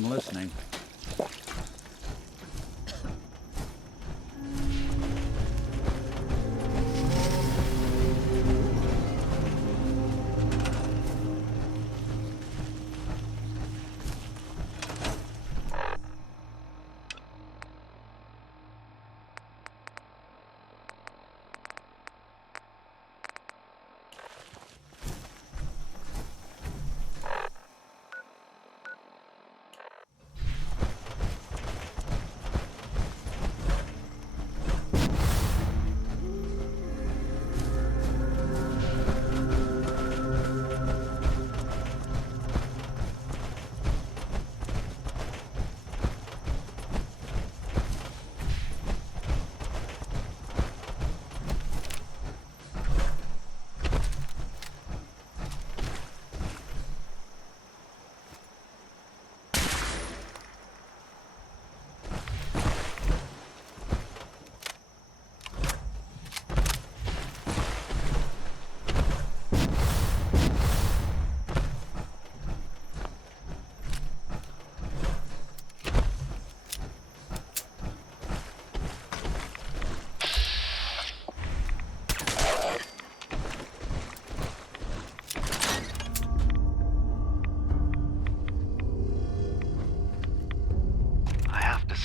I'm listening.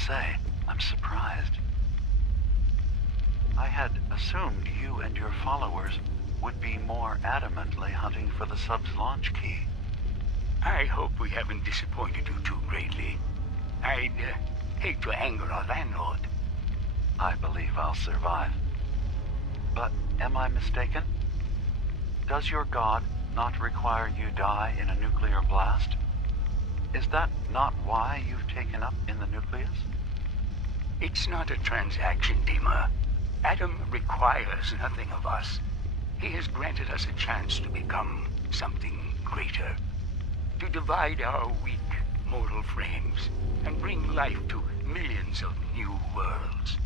Say, I'm surprised. I had assumed you and your followers would be more adamantly hunting for the sub's launch key. I hope we haven't disappointed you too greatly. I'd hate to anger our landlord. I believe I'll survive. But am I mistaken? Does your god not require you die in a nuclear blast? Is that not why you've taken up in the nucleus? It's not a transaction, Dima. Adam requires nothing of us. He has granted us a chance to become something greater. To divide our weak mortal frames and bring life to millions of new worlds.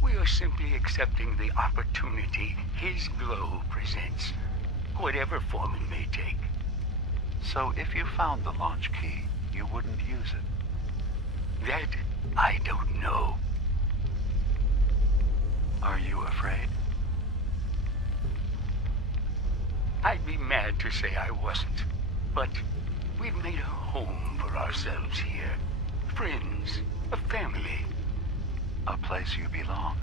We are simply accepting the opportunity his glow presents, whatever form it may take. So if you found the launch key, you wouldn't use it? That I don't know. Are you afraid? I'd be mad to say I wasn't, but we've made a home for ourselves here. Friends, a family. A place you belong.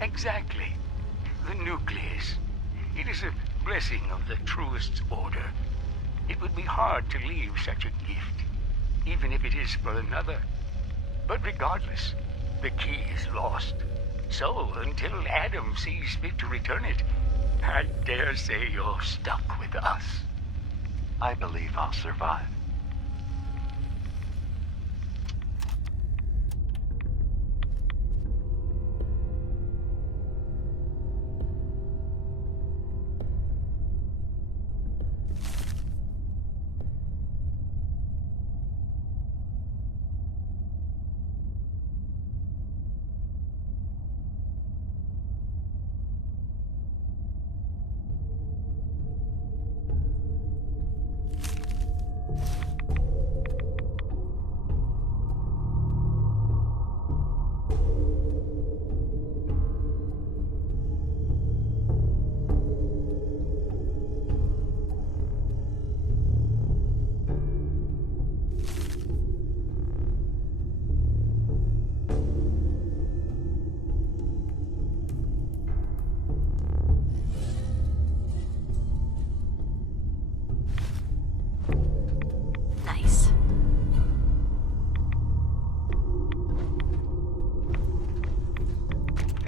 Exactly. The nucleus. It is a blessing of the truest order. It would be hard to leave such a gift, even if it is for another. But regardless, the key is lost. So, until Adam sees fit to return it, I dare say you're stuck with us. I believe I'll survive.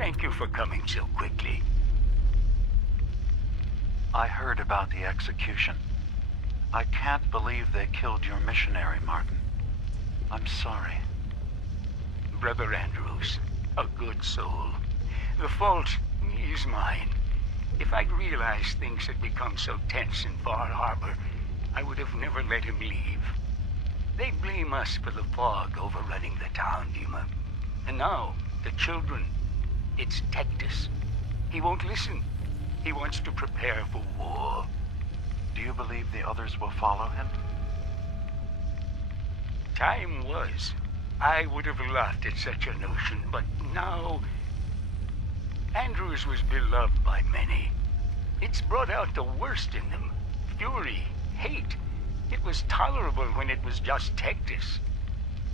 Thank you for coming so quickly. I heard about the execution. I can't believe they killed your missionary, Martin. I'm sorry. Brother Andrews, a good soul. The fault is mine. If I'd realized things had become so tense in Far Harbor, I would have never let him leave. They blame us for the fog overrunning the town, Dima. And now, the children. It's Tectus. He won't listen. He wants to prepare for war. Do you believe the others will follow him? Time was. I would have laughed at such a notion, but now... Andrews was beloved by many. It's brought out the worst in them. Fury, hate. It was tolerable when it was just Tectus.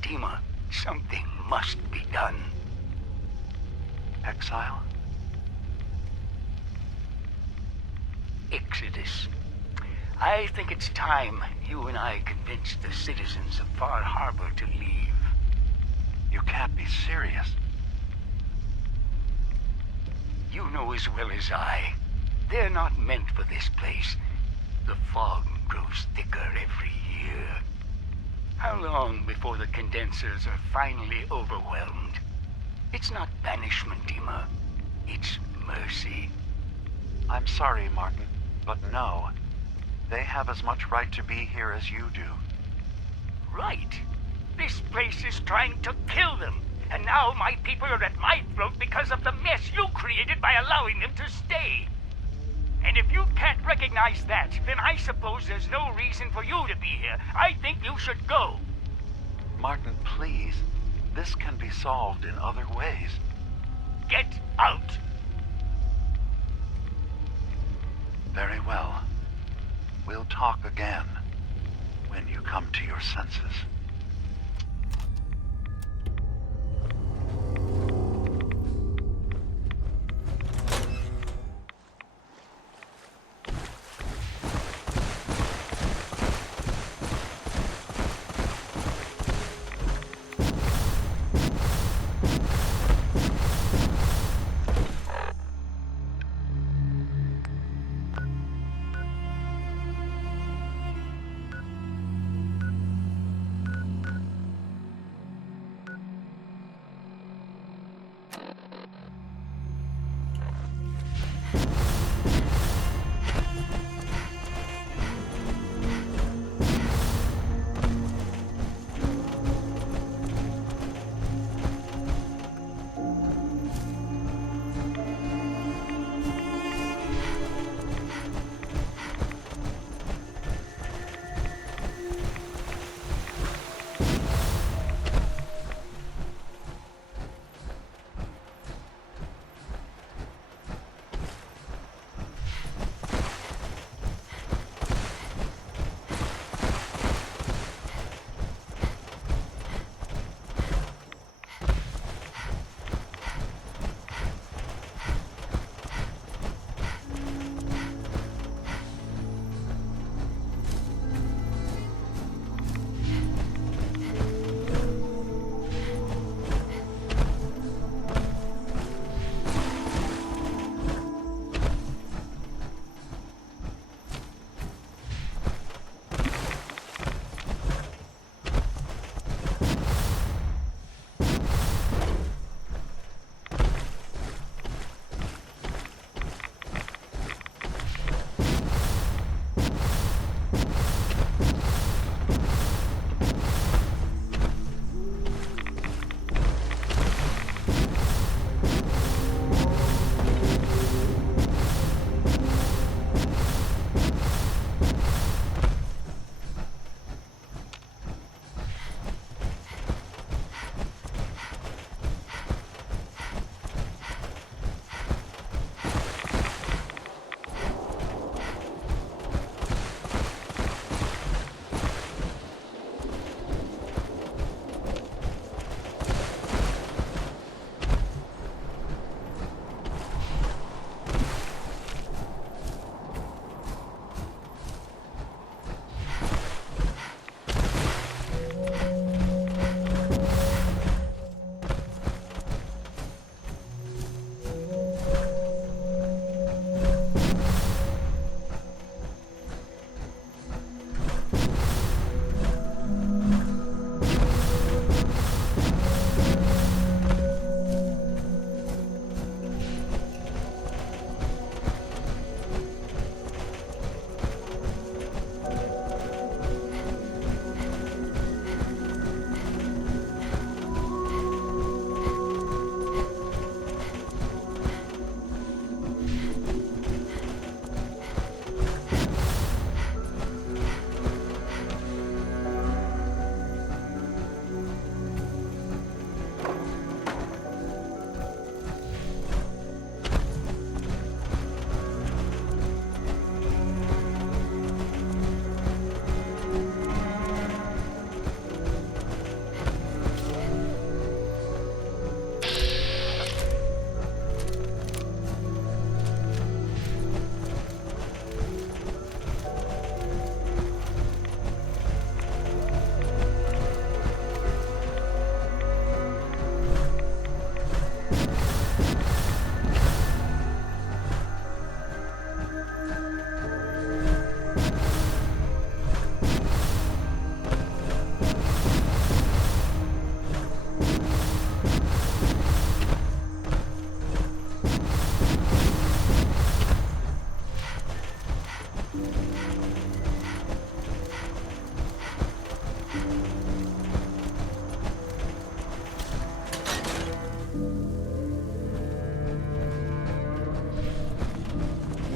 Dima, something must be done. Exile? Exodus. I think it's time you and I convinced the citizens of Far Harbor to leave. You can't be serious. You know as well as I. They're not meant for this place. The fog grows thicker every year. How long before the condensers are finally overwhelmed? It's not banishment, Dima. It's mercy. I'm sorry, Martin, but no. They have as much right to be here as you do. Right. This place is trying to kill them. And now my people are at my throat because of the mess you created by allowing them to stay. And if you can't recognize that, then I suppose there's no reason for you to be here. I think you should go. Martin, please. This can be solved in other ways. Get out! Very well. We'll talk again when you come to your senses.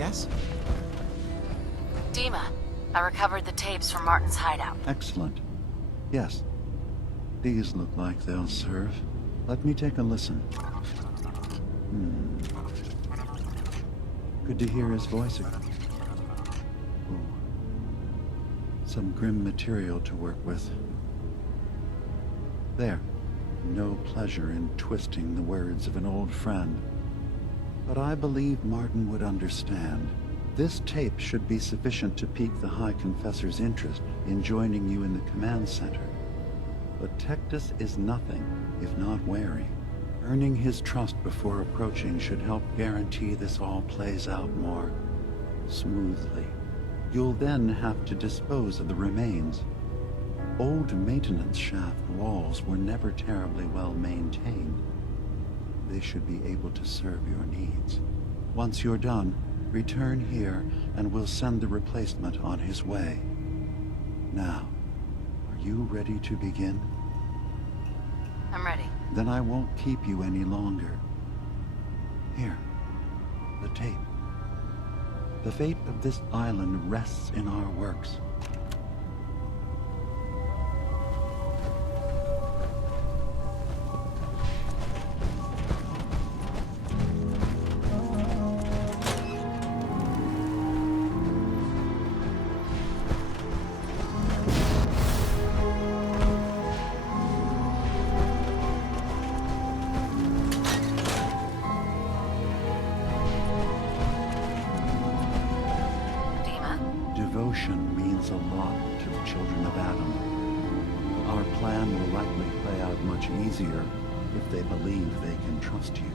Yes? Dima, I recovered the tapes from Martin's hideout. Excellent. Yes. These look like they'll serve. Let me take a listen. Good to hear his voice again. Oh. Some grim material to work with. There. No pleasure in twisting the words of an old friend. But I believe Martin would understand. This tape should be sufficient to pique the High Confessor's interest in joining you in the command center. But Tectus is nothing if not wary. Earning his trust before approaching should help guarantee this all plays out more smoothly. You'll then have to dispose of the remains. Old maintenance shaft walls were never terribly well maintained. They should be able to serve your needs. Once you're done, return here and we'll send the replacement on his way. Now, are you ready to begin? I'm ready. Then I won't keep you any longer. Here, the tape. The fate of this island rests in our works. Devotion means a lot to the children of Adam. Our plan will likely play out much easier if they believe they can trust you.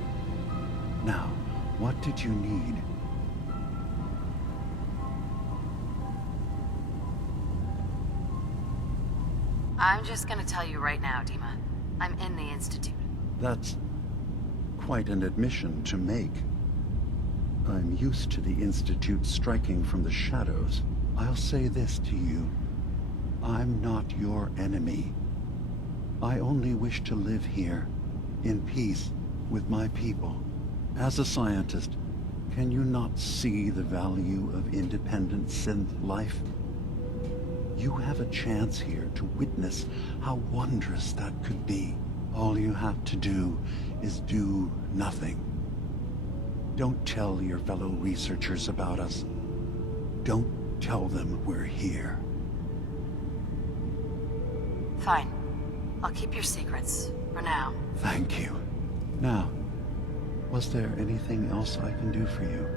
Now, what did you need? I'm just gonna tell you right now, Dima. I'm in the Institute. That's quite an admission to make. I'm used to the Institute striking from the shadows. I'll say this to you. I'm not your enemy. I only wish to live here, in peace, with my people. As a scientist, can you not see the value of independent synth life? You have a chance here to witness how wondrous that could be. All you have to do is do nothing. Don't tell your fellow researchers about us. Don't tell them we're here. Fine. I'll keep your secrets, for now. Thank you. Now, was there anything else I can do for you?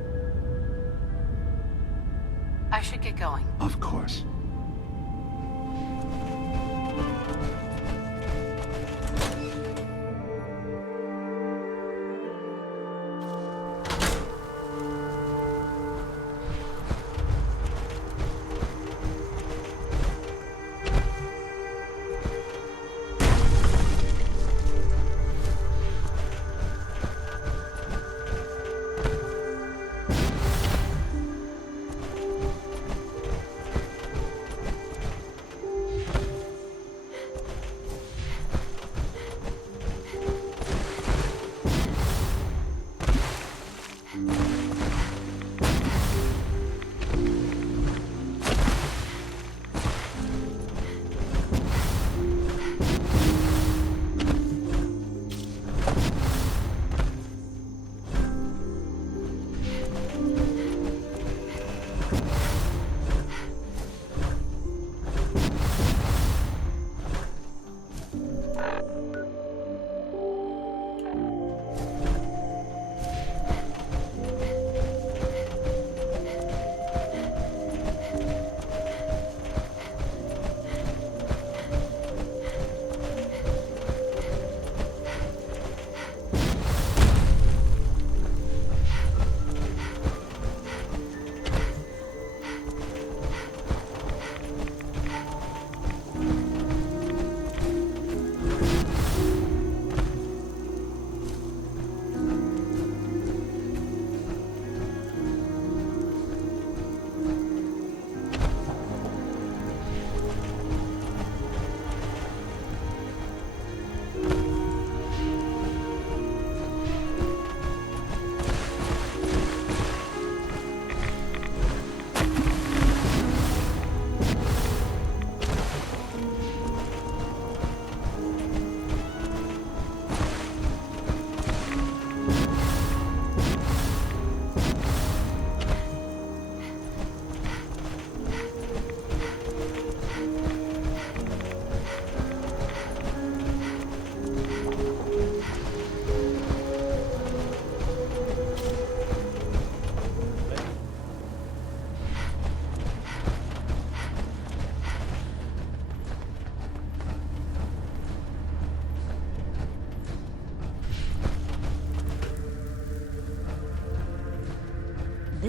I should get going. Of course.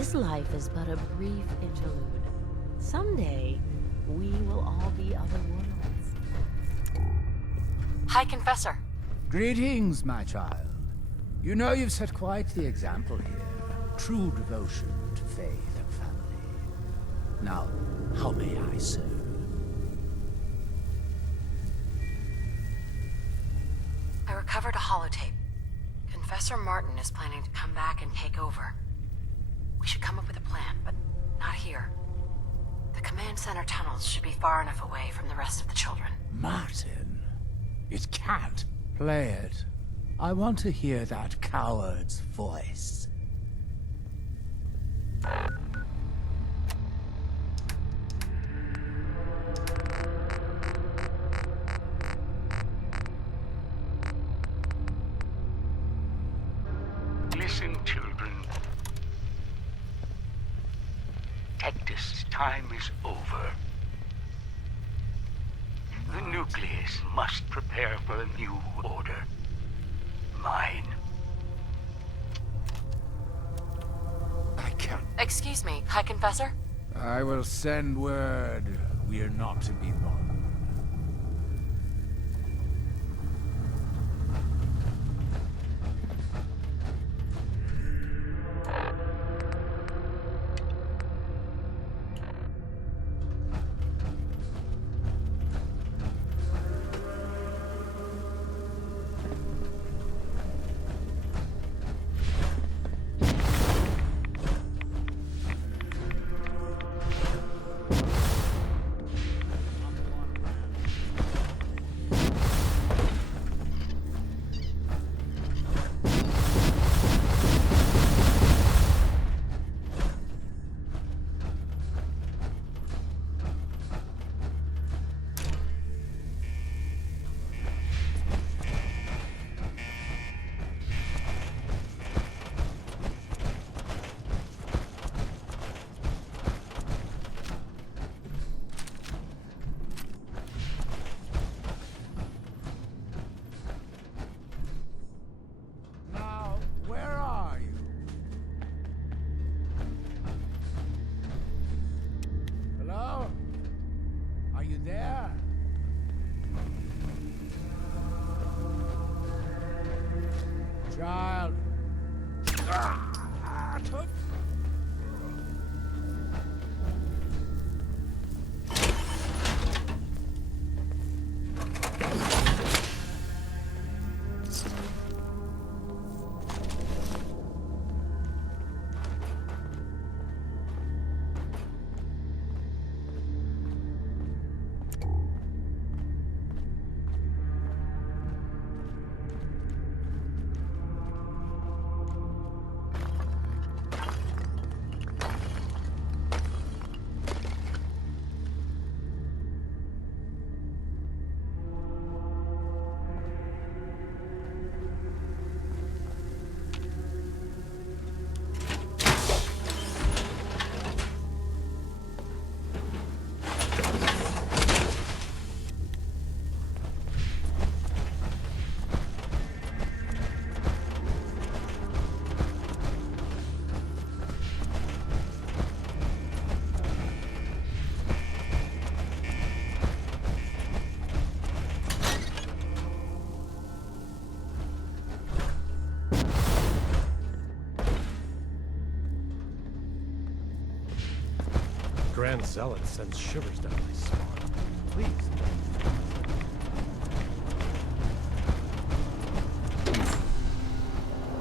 This life is but a brief interlude. Someday, we will all be other worlds. Hi, Confessor. Greetings, my child. You know you've set quite the example here. True devotion to faith and family. Now, how may I serve? I recovered a holotape. Confessor Martin is planning to come back and take over. We should come up with a plan, but not here. The command center tunnels should be far enough away from the rest of the children. Martin, it can't. Play it. I want to hear that coward's voice. Listen, children. Tectus' time is over. The nucleus must prepare for a new order. Mine. I can't. Excuse me, High Confessor? I will send word. We are not to be bothered. Child. Grand Zealot sends shivers down my spine. Please.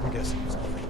I'm guessing it's all fake.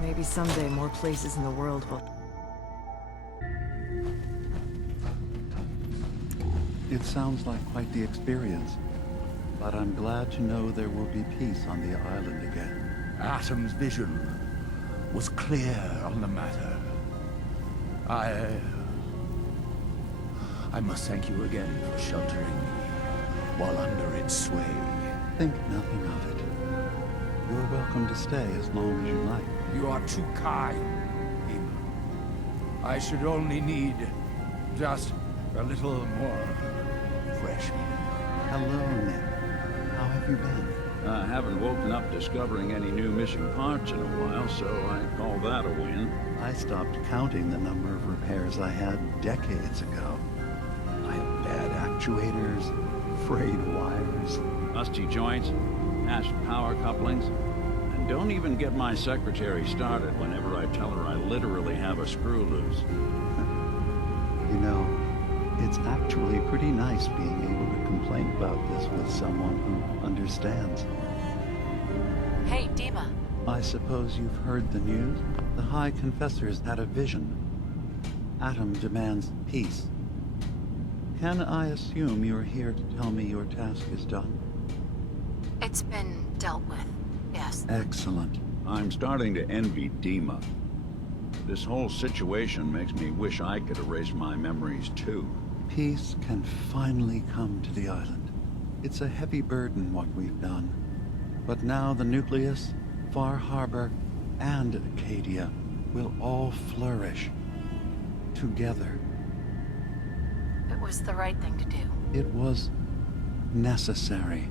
Maybe someday more places in the world will... It sounds like quite the experience, but I'm glad to know there will be peace on the island again. Atom's vision was clear on the matter. I must thank you again for sheltering me while under its sway. Think nothing of it. You're welcome to stay as long as you like. You are too kind, Ema. I should only need just a little more fresh air. Hello, Nick. How have you been? I haven't woken up discovering any new missing parts in a while, so I call that a win. I stopped counting the number of repairs I had decades ago. I have bad actuators, frayed wires. Rusty joints, patched power couplings, and don't even get my secretary started whenever I tell her I literally have a screw loose. You know, it's actually pretty nice being able to complain about this with someone who understands. Hey, Dima. I suppose you've heard the news? The High Confessor's had a vision. Atom demands peace. Can I assume you're here to tell me your task is done? It's been dealt with, yes. Excellent. I'm starting to envy Dima. This whole situation makes me wish I could erase my memories too. Peace can finally come to the island. It's a heavy burden what we've done. But now the Nucleus, Far Harbor, and Acadia will all flourish together. It was the right thing to do. It was necessary.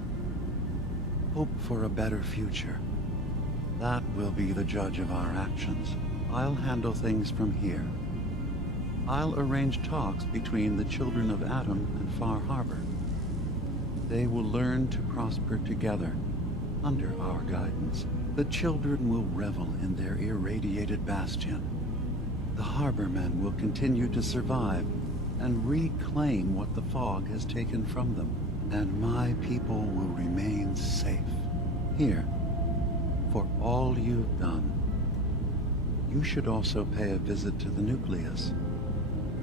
Hope for a better future. That will be the judge of our actions. I'll handle things from here. I'll arrange talks between the children of Atom and Far Harbor. They will learn to prosper together under our guidance. The children will revel in their irradiated bastion. The Harbormen will continue to survive and reclaim what the fog has taken from them. And my people will remain safe. Here, for all you've done. You should also pay a visit to the Nucleus.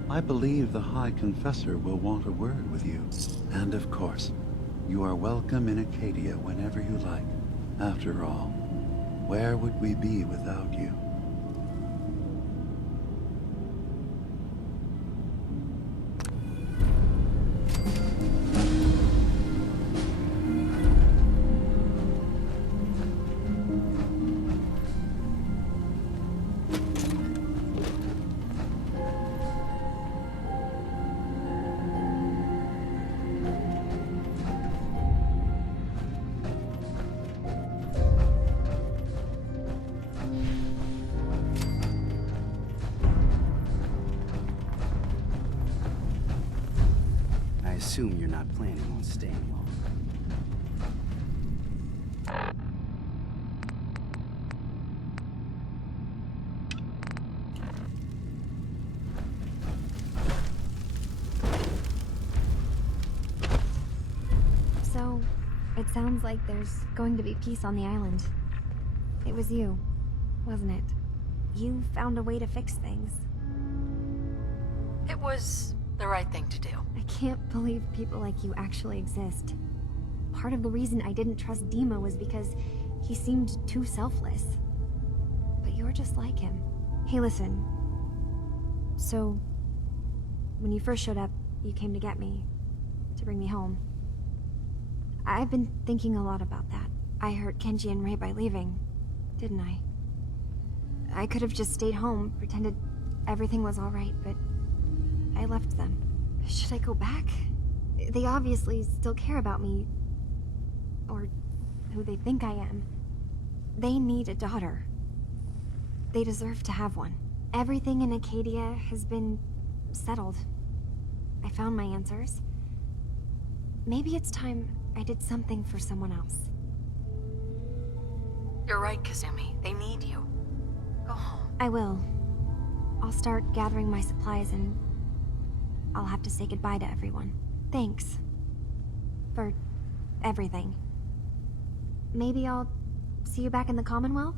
I believe the High Confessor will want a word with you. And of course, you are welcome in Acadia whenever you like. After all, where would we be without you? I assume you're not planning on staying long. So, it sounds like there's going to be peace on the island. It was you, wasn't it? You found a way to fix things. It was the right thing to do. I can't believe people like you actually exist. Part of the reason I didn't trust Dima was because he seemed too selfless. But you're just like him. Hey, listen. So, when you first showed up, you came to get me, to bring me home. I've been thinking a lot about that. I hurt Kenji and Ray by leaving, didn't I? I could have just stayed home, pretended everything was all right, but I left them. Should I go back? They obviously still care about me. Or who they think I am. They need a daughter. They deserve to have one. Everything in Acadia has been settled. I found my answers. Maybe it's time I did something for someone else. You're right, Kazumi. They need you. Go home. I will. I'll start gathering my supplies and I'll have to say goodbye to everyone. Thanks. For everything. Maybe I'll see you back in the Commonwealth?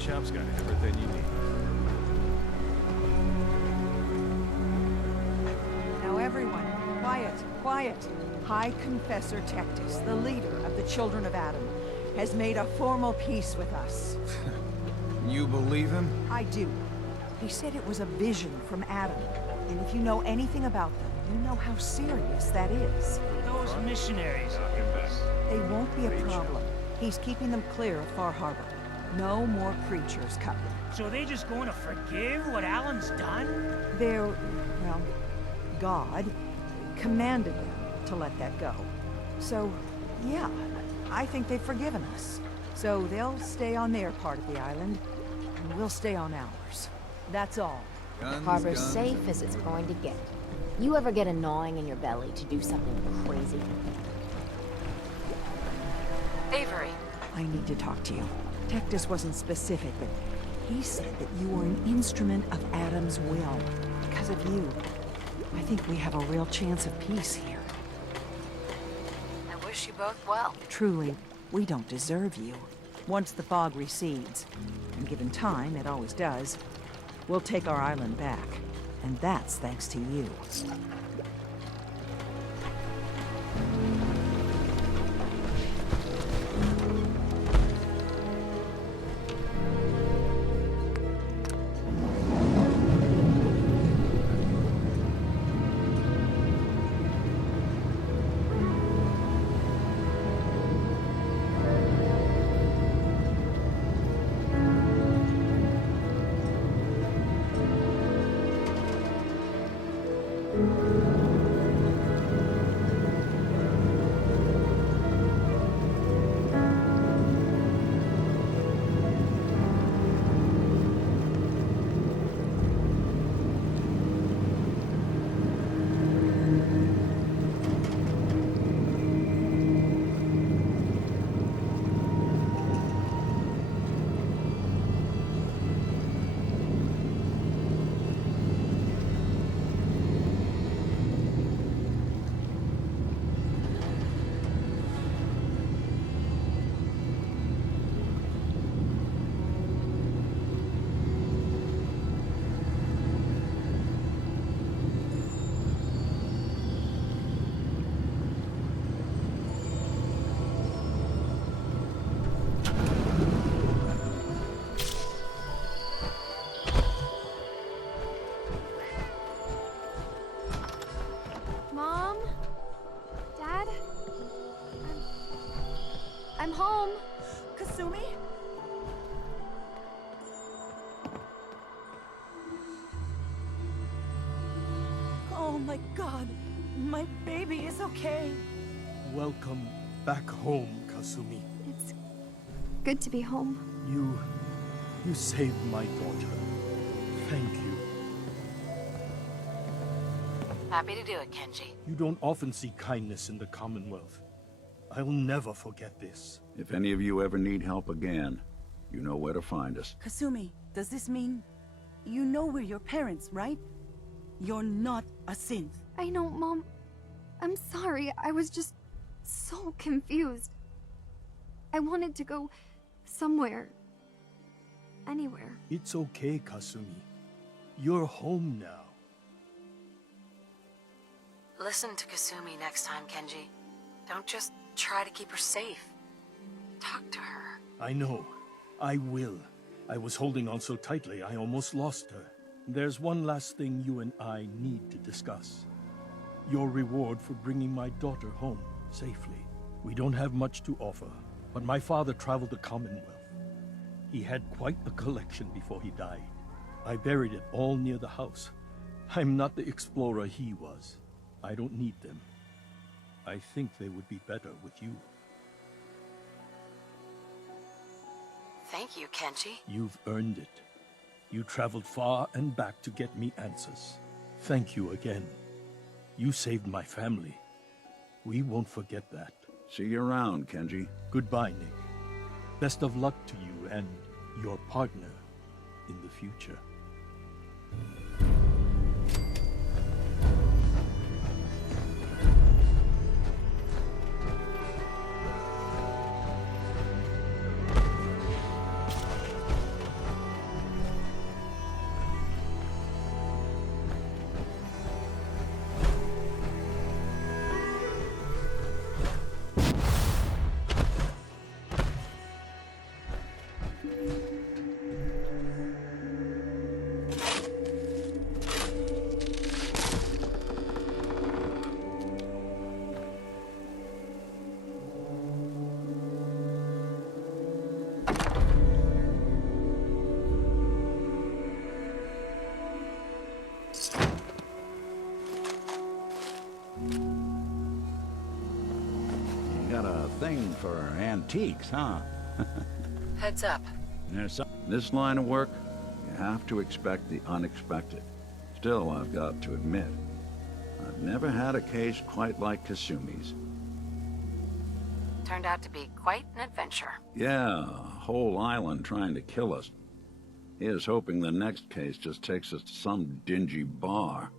Shop's got everything you need. Now everyone, quiet, quiet. High Confessor Tectus, the leader of the Children of Adam, has made a formal peace with us. You believe him? I do. He said it was a vision from Adam. And if you know anything about them, you know how serious that is. Those missionaries. They won't be a problem. He's keeping them clear of Far Harbor. No more creatures coming. So they just going to forgive what Alan's done? Well, God commanded them to let that go. So, yeah, I think they've forgiven us. So they'll stay on their part of the island, and we'll stay on ours. That's all. Harbor's safe as it's going to get. You ever get a gnawing in your belly to do something crazy? Avery. I need to talk to you. Tectus wasn't specific, but he said that you were an instrument of Adam's will. Because of you, I think we have a real chance of peace here. I wish you both well. Truly, we don't deserve you. Once the fog recedes, and given time, it always does, we'll take our island back. And that's thanks to you. Thank you. God, my baby is okay. Welcome back home, Kasumi. It's good to be home. You saved my daughter. Thank you. Happy to do it, Kenji. You don't often see kindness in the Commonwealth. I'll never forget this. If any of you ever need help again, you know where to find us. Kasumi, does this mean you know we're your parents, right? You're not a synth. I know, Mom. I'm sorry. I was just so confused. I wanted to go somewhere. Anywhere. It's okay, Kasumi. You're home now. Listen to Kasumi next time, Kenji. Don't just try to keep her safe. Talk to her. I know. I will. I was holding on so tightly, I almost lost her. There's one last thing you and I need to discuss. Your reward for bringing my daughter home safely. We don't have much to offer, but my father traveled the Commonwealth. He had quite a collection before he died. I buried it all near the house. I'm not the explorer he was. I don't need them. I think they would be better with you. Thank you, Kenji. You've earned it. You traveled far and back to get me answers. Thank you again. You saved my family. We won't forget that. See you around, Kenji. Goodbye, Nick. Best of luck to you and your partner in the future. Got a thing for antiques, huh? Heads up. This line of work, you have to expect the unexpected. Still, I've got to admit, I've never had a case quite like Kasumi's. Turned out to be quite an adventure. Yeah, a whole island trying to kill us. Here's hoping the next case just takes us to some dingy bar.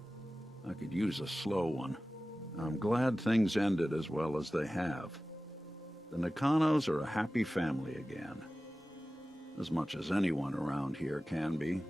I could use a slow one. I'm glad things ended as well as they have. The Nakanos are a happy family again. As much as anyone around here can be.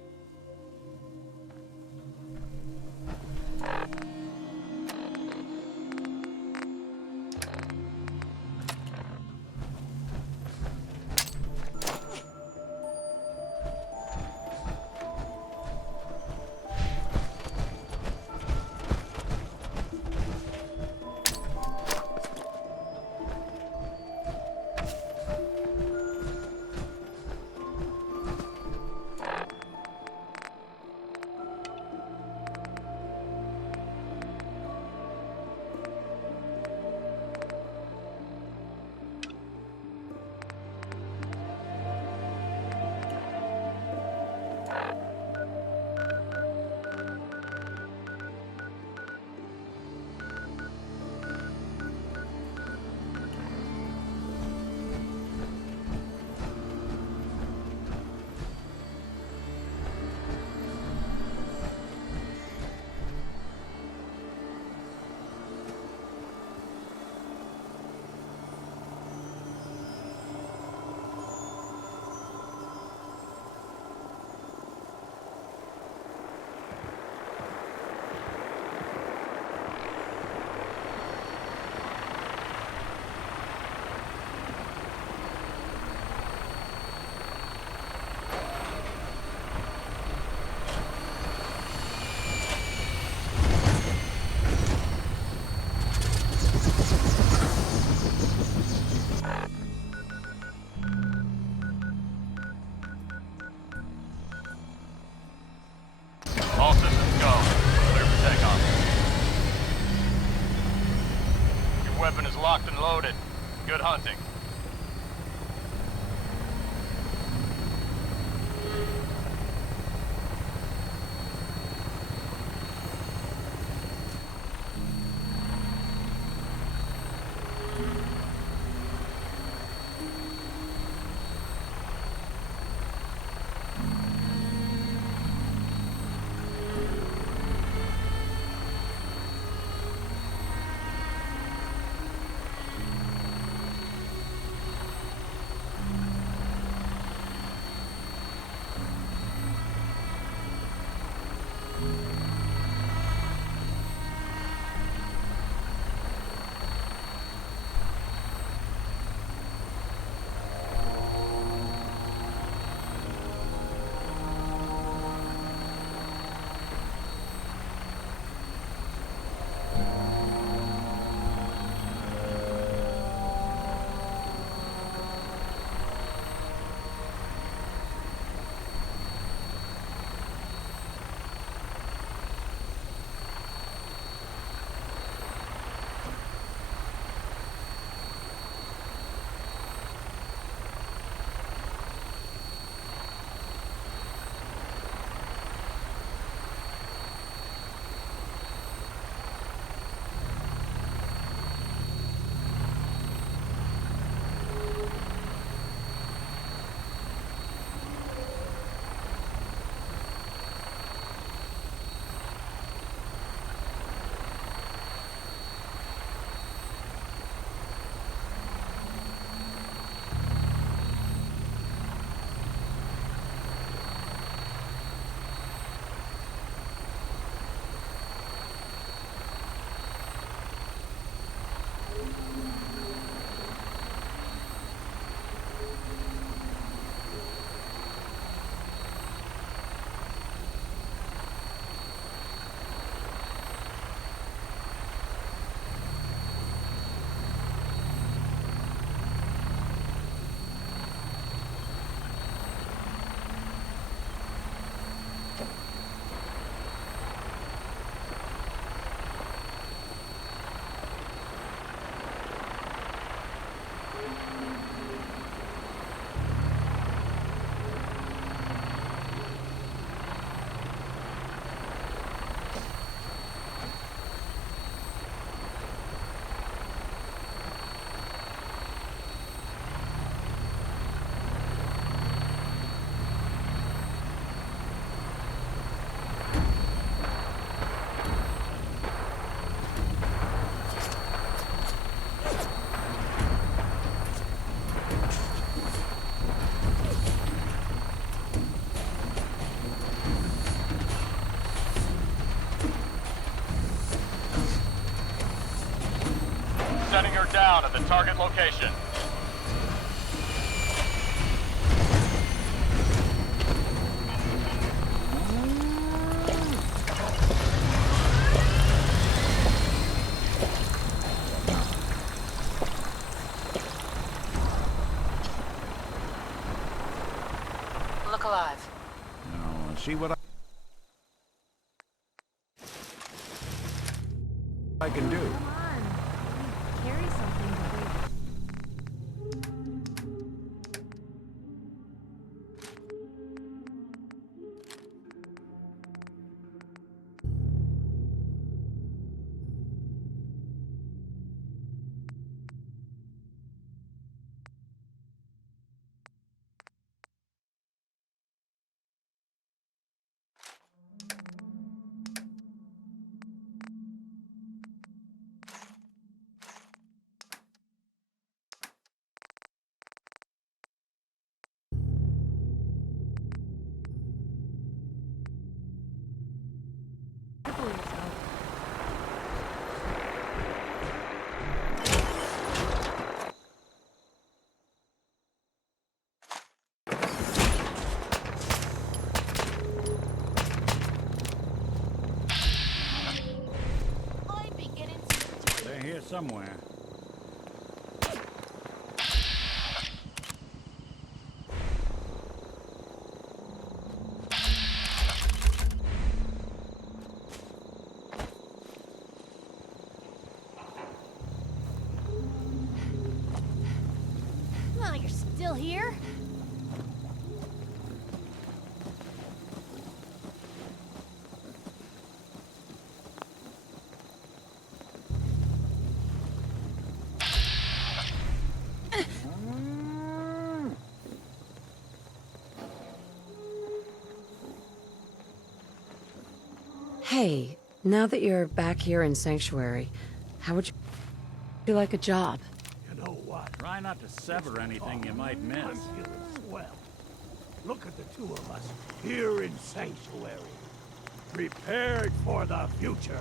loaded. Good hunting. Setting her down at the target location. Look alive. Now, see what I can do. Come on. Carry something before They're here somewhere. Hey, now that you're back here in Sanctuary, how would you like a job? You know what? Try not to sever anything you might miss. I'm feeling swell. Look at the two of us here in Sanctuary. Prepared for the future.